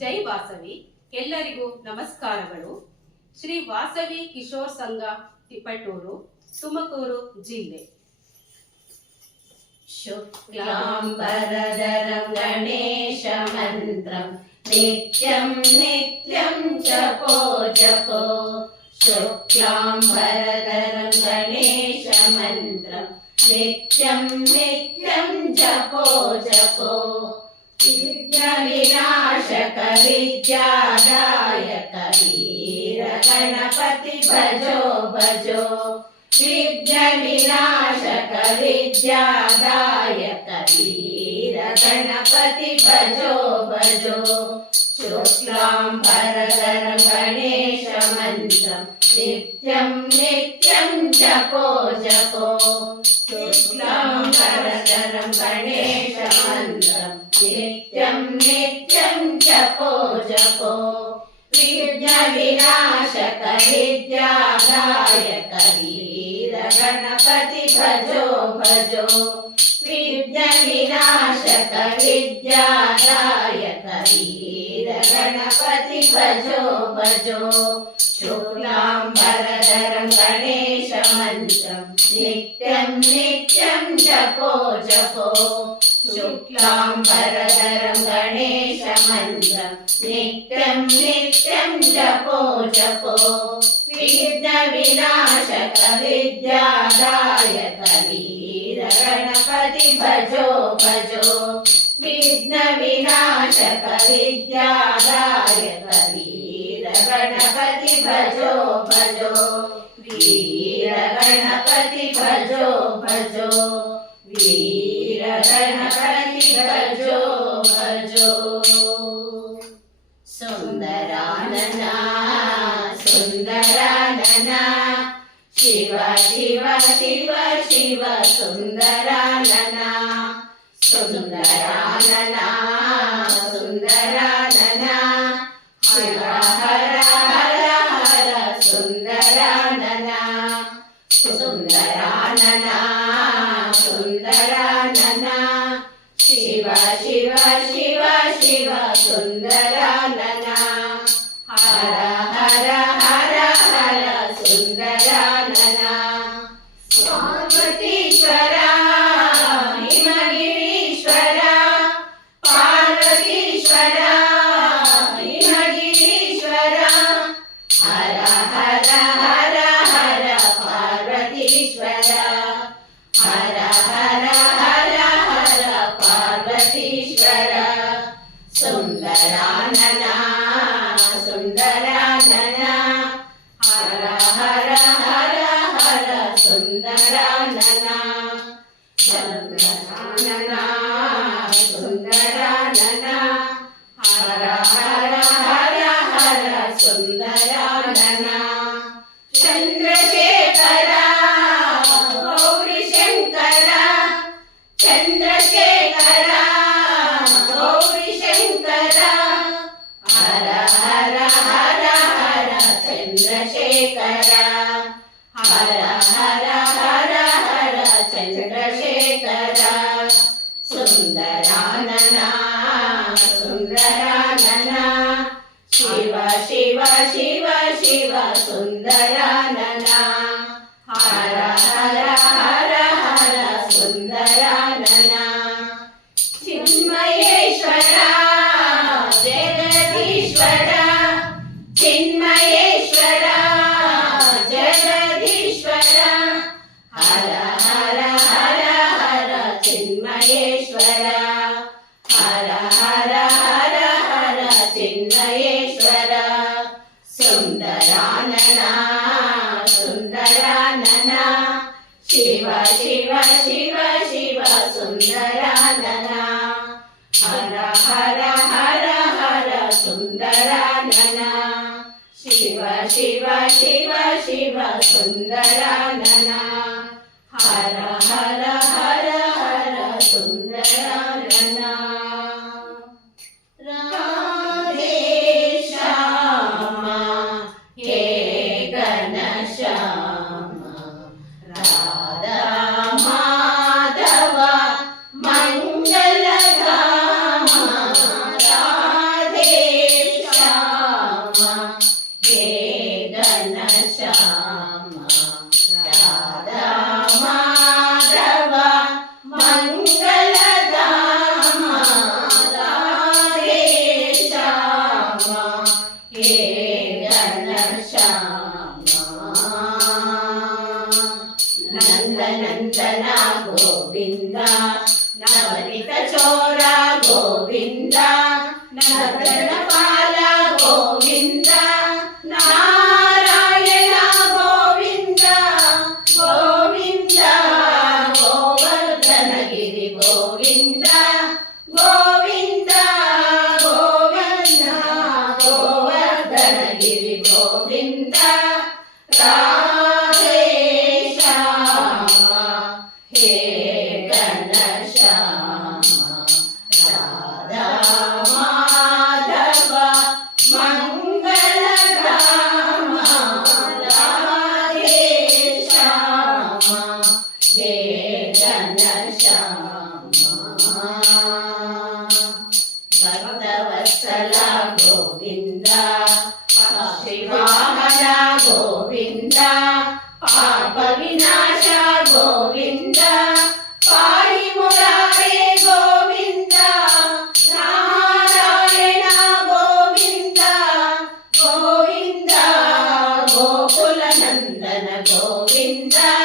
ಜೈ ವಾಸವಿ ಎಲ್ಲರಿಗೂ ನಮಸ್ಕಾರಗಳು ಶ್ರೀ ವಾಸವಿ ಕಿಶೋರ್ ಸಂಘ ತಿಪಟೂರು ತುಮಕೂರು ಜಿಲ್ಲೆ शुक्लाम्बरधरं गणेशमन्त्रं नित्यं नित्यं जपो जपो शुक्लाम्बरधरं गणेशमन्त्रं नित्यं नित्यं जपो जपो विघ्नविनाशक विद्यादायक वीरगणपति भजो। भजो विघ्नविनाशक विद्यादायक वीर गणपति भजो। भजो शुक्लाम्बरधरं गणेशमन्त्रं नित्यं नित्यं जपो जपो। నిత్యం నిత్యం జపో జపో. విద్య వినాశక విద్యాదాయక వీర గణపతి భజో భజో. విద్య వినాశక విద్యాదాయక వీర గణపతి భజో భజో. శూలాంబరధరం గణేశ మంత్రం. నిత్యం నిత్యం జపో జపో. शुक्लाम्बरधरं गणेशमन्त्रं नित्यं नित्यं जपो जपो। विघ्नविनाशक विद्यादायक भजो। भजो विघ्नविनाशक विद्यादायक भजो। भजो वीर गणपति भजो भजो। वीर गणपति भजो भजो सुन्दरानना सुन्दरानना शिव शिव शिव शिव सुन्दरानना सुन्दरानना सुन्दरानना हर ಚಂದ शिव शिव शिव शिव सुन्दरानना हर हर हर हर నందన గోవింద నవనిత చోర గోవింద నవన పాల గోవింద వేదన భక్తవత్సల గోవింద శివామల గోవింద పాప వినాశ గోవింద గోవింద గోకుల నందన గోవిందా.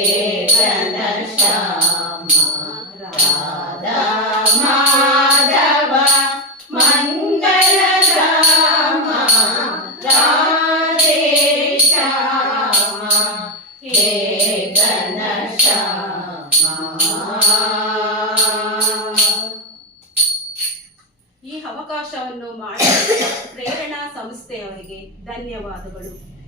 ಧನ್ಯವಾದಗಳು.